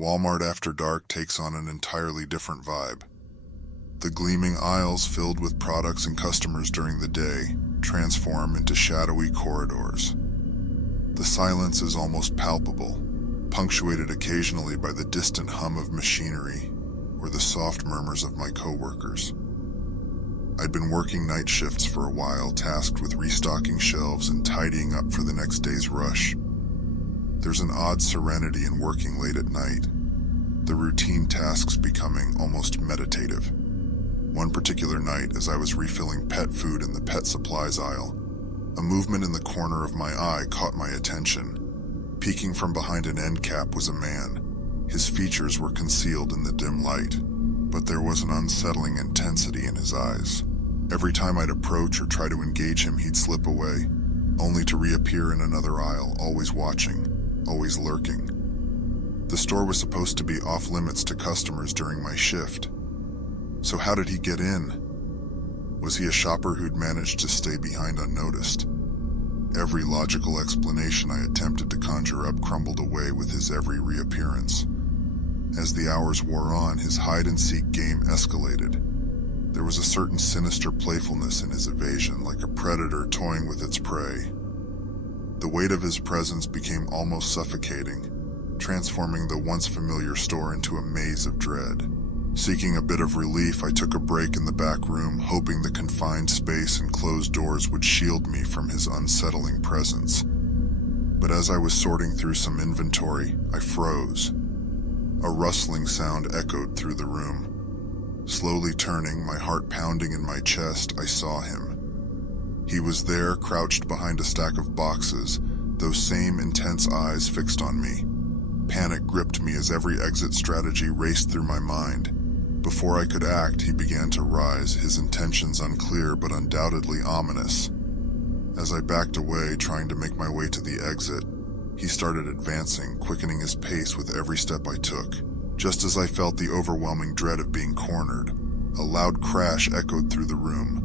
Walmart after dark takes on an entirely different vibe. The gleaming aisles filled with products and customers during the day transform into shadowy corridors. The silence is almost palpable, punctuated occasionally by the distant hum of machinery or the soft murmurs of my coworkers. I'd been working night shifts for a while, tasked with restocking shelves and tidying up for the next day's rush. There's an odd serenity in working late at night, the routine tasks becoming almost meditative. One particular night, as I was refilling pet food in the pet supplies aisle, a movement in the corner of my eye caught my attention. Peeking from behind an end cap was a man. His features were concealed in the dim light, but there was an unsettling intensity in his eyes. Every time I'd approach or try to engage him, he'd slip away, only to reappear in another aisle, always watching, always lurking. The store was supposed to be off-limits to customers during my shift. So how did he get in? Was he a shopper who'd managed to stay behind unnoticed? Every logical explanation I attempted to conjure up crumbled away with his every reappearance. As the hours wore on, his hide-and-seek game escalated. There was a certain sinister playfulness in his evasion, like a predator toying with its prey. The weight of his presence became almost suffocating, transforming the once familiar store into a maze of dread. Seeking a bit of relief, I took a break in the back room, hoping the confined space and closed doors would shield me from his unsettling presence. But as I was sorting through some inventory, I froze. A rustling sound echoed through the room. Slowly turning, my heart pounding in my chest, I saw him. He was there, crouched behind a stack of boxes, those same intense eyes fixed on me. Panic gripped me as every exit strategy raced through my mind. Before I could act, he began to rise, his intentions unclear but undoubtedly ominous. As I backed away, trying to make my way to the exit, he started advancing, quickening his pace with every step I took. Just as I felt the overwhelming dread of being cornered, a loud crash echoed through the room.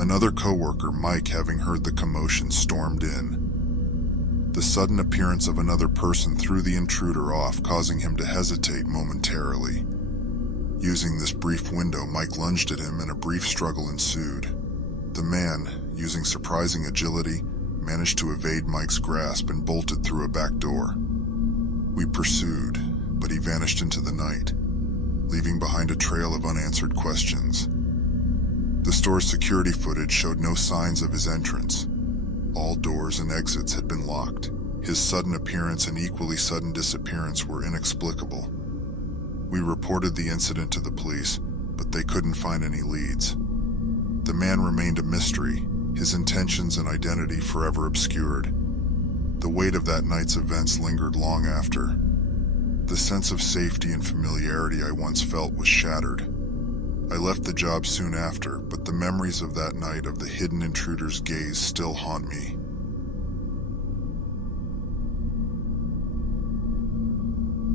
Another coworker, Mike, having heard the commotion, stormed in. The sudden appearance of another person threw the intruder off, causing him to hesitate momentarily. Using this brief window, Mike lunged at him and a brief struggle ensued. The man, using surprising agility, managed to evade Mike's grasp and bolted through a back door. We pursued, but he vanished into the night, leaving behind a trail of unanswered questions. The store's security footage showed no signs of his entrance. All doors and exits had been locked. His sudden appearance and equally sudden disappearance were inexplicable. We reported the incident to the police, but they couldn't find any leads. The man remained a mystery, his intentions and identity forever obscured. The weight of that night's events lingered long after. The sense of safety and familiarity I once felt was shattered. I left the job soon after, but the memories of that night, of the hidden intruder's gaze, still haunt me.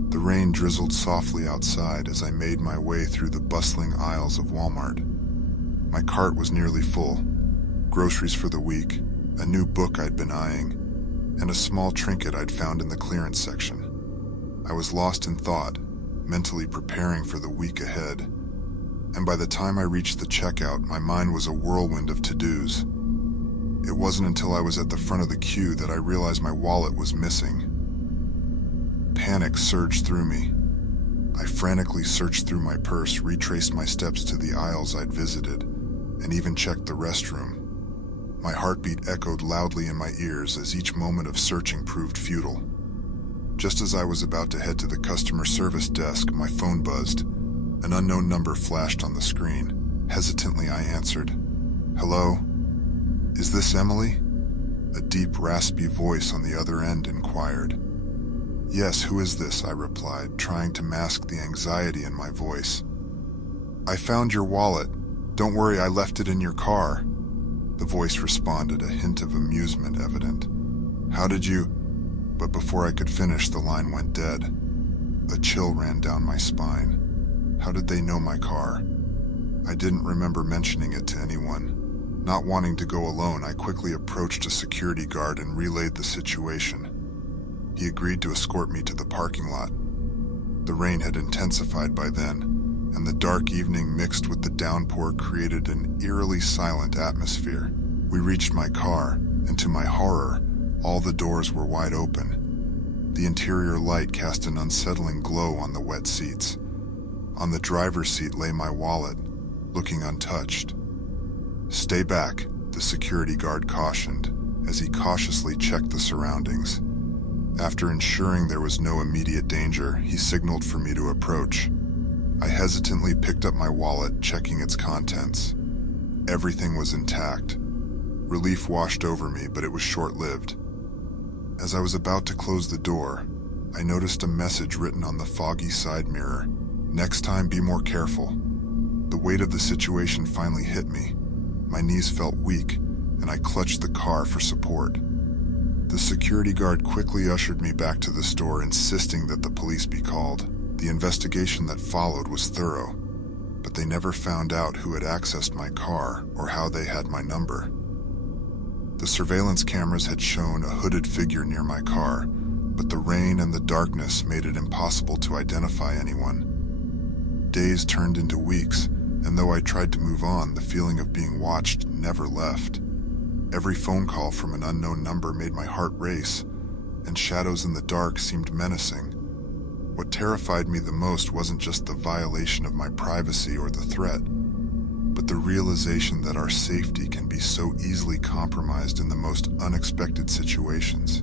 The rain drizzled softly outside as I made my way through the bustling aisles of Walmart. My cart was nearly full. Groceries for the week, a new book I'd been eyeing, and a small trinket I'd found in the clearance section. I was lost in thought, mentally preparing for the week ahead. And by the time I reached the checkout, my mind was a whirlwind of to-dos. It wasn't until I was at the front of the queue that I realized my wallet was missing. Panic surged through me. I frantically searched through my purse, retraced my steps to the aisles I'd visited, and even checked the restroom. My heartbeat echoed loudly in my ears as each moment of searching proved futile. Just as I was about to head to the customer service desk, my phone buzzed. An unknown number flashed on the screen. Hesitantly, I answered. "Hello? Is this Emily?" A deep, raspy voice on the other end inquired. "Yes, who is this?" I replied, trying to mask the anxiety in my voice. "I found your wallet. Don't worry, I left it in your car." The voice responded, a hint of amusement evident. "How did you—" But before I could finish, the line went dead. A chill ran down my spine. How did they know my car? I didn't remember mentioning it to anyone. Not wanting to go alone, I quickly approached a security guard and relayed the situation. He agreed to escort me to the parking lot. The rain had intensified by then, and the dark evening mixed with the downpour created an eerily silent atmosphere. We reached my car, and to my horror, all the doors were wide open. The interior light cast an unsettling glow on the wet seats. On the driver's seat lay my wallet, looking untouched. "Stay back," the security guard cautioned, as he cautiously checked the surroundings. After ensuring there was no immediate danger, he signaled for me to approach. I hesitantly picked up my wallet, checking its contents. Everything was intact. Relief washed over me, but it was short-lived. As I was about to close the door, I noticed a message written on the foggy side mirror. "Next time, be more careful." The weight of the situation finally hit me. My knees felt weak, and I clutched the car for support. The security guard quickly ushered me back to the store, insisting that the police be called. The investigation that followed was thorough, but they never found out who had accessed my car or how they had my number. The surveillance cameras had shown a hooded figure near my car, but the rain and the darkness made it impossible to identify anyone. Days turned into weeks, and though I tried to move on, the feeling of being watched never left. Every phone call from an unknown number made my heart race, and shadows in the dark seemed menacing. What terrified me the most wasn't just the violation of my privacy or the threat, but the realization that our safety can be so easily compromised in the most unexpected situations.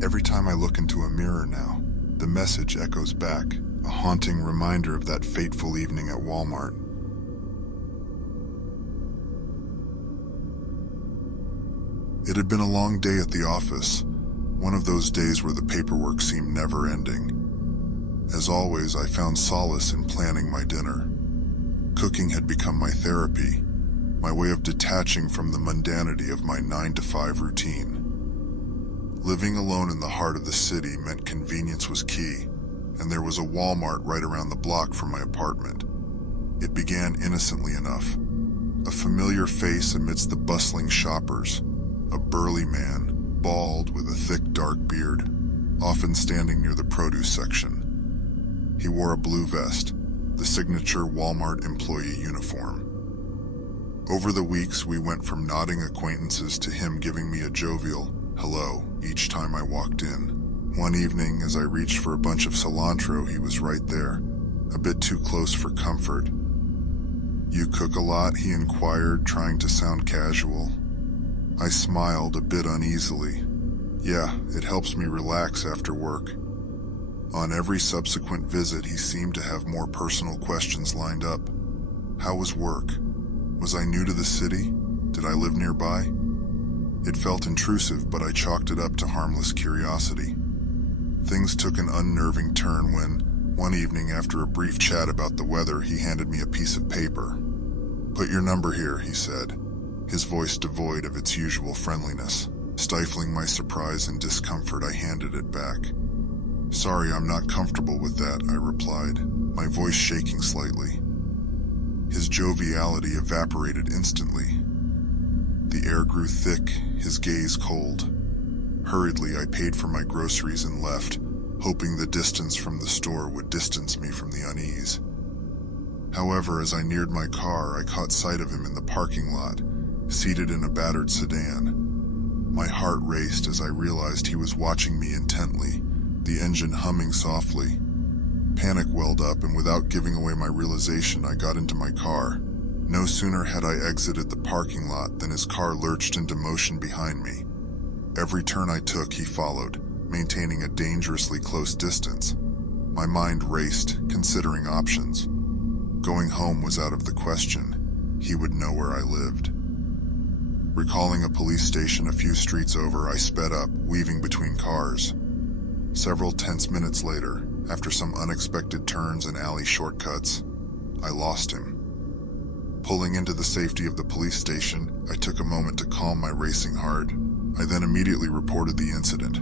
Every time I look into a mirror now, the message echoes back, a haunting reminder of that fateful evening at Walmart. It had been a long day at the office, one of those days where the paperwork seemed never-ending. As always, I found solace in planning my dinner. Cooking had become my therapy, my way of detaching from the mundanity of my 9-to-5 routine. Living alone in the heart of the city meant convenience was key, and there was a Walmart right around the block from my apartment. It began innocently enough. A familiar face amidst the bustling shoppers, a burly man, bald with a thick dark beard, often standing near the produce section. He wore a blue vest, the signature Walmart employee uniform. Over the weeks, we went from nodding acquaintances to him giving me a jovial hello each time I walked in. One evening, as I reached for a bunch of cilantro, he was right there, a bit too close for comfort. "You cook a lot?" he inquired, trying to sound casual. I smiled a bit uneasily. "Yeah, it helps me relax after work." On every subsequent visit, he seemed to have more personal questions lined up. How was work? Was I new to the city? Did I live nearby? It felt intrusive, but I chalked it up to harmless curiosity. Things took an unnerving turn when, one evening after a brief chat about the weather, he handed me a piece of paper. "Put your number here," he said, his voice devoid of its usual friendliness. Stifling my surprise and discomfort, I handed it back. "Sorry, I'm not comfortable with that," I replied, my voice shaking slightly. His joviality evaporated instantly. The air grew thick, his gaze cold. Hurriedly, I paid for my groceries and left, hoping the distance from the store would distance me from the unease. However, as I neared my car, I caught sight of him in the parking lot, seated in a battered sedan. My heart raced as I realized he was watching me intently, the engine humming softly. Panic welled up, and without giving away my realization, I got into my car. No sooner had I exited the parking lot than his car lurched into motion behind me. Every turn I took, he followed, maintaining a dangerously close distance. My mind raced, considering options. Going home was out of the question. He would know where I lived. Recalling a police station a few streets over, I sped up, weaving between cars. Several tense minutes later, after some unexpected turns and alley shortcuts, I lost him. Pulling into the safety of the police station, I took a moment to calm my racing heart. I then immediately reported the incident.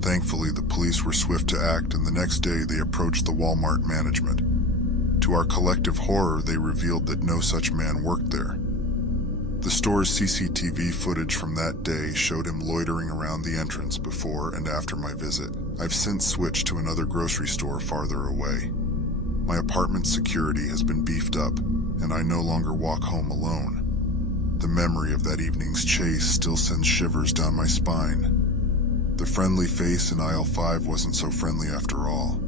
Thankfully, the police were swift to act, and the next day they approached the Walmart management. To our collective horror, they revealed that no such man worked there. The store's CCTV footage from that day showed him loitering around the entrance before and after my visit. I've since switched to another grocery store farther away. My apartment's security has been beefed up, and I no longer walk home alone. The memory of that evening's chase still sends shivers down my spine. The friendly face in aisle 5 wasn't so friendly after all.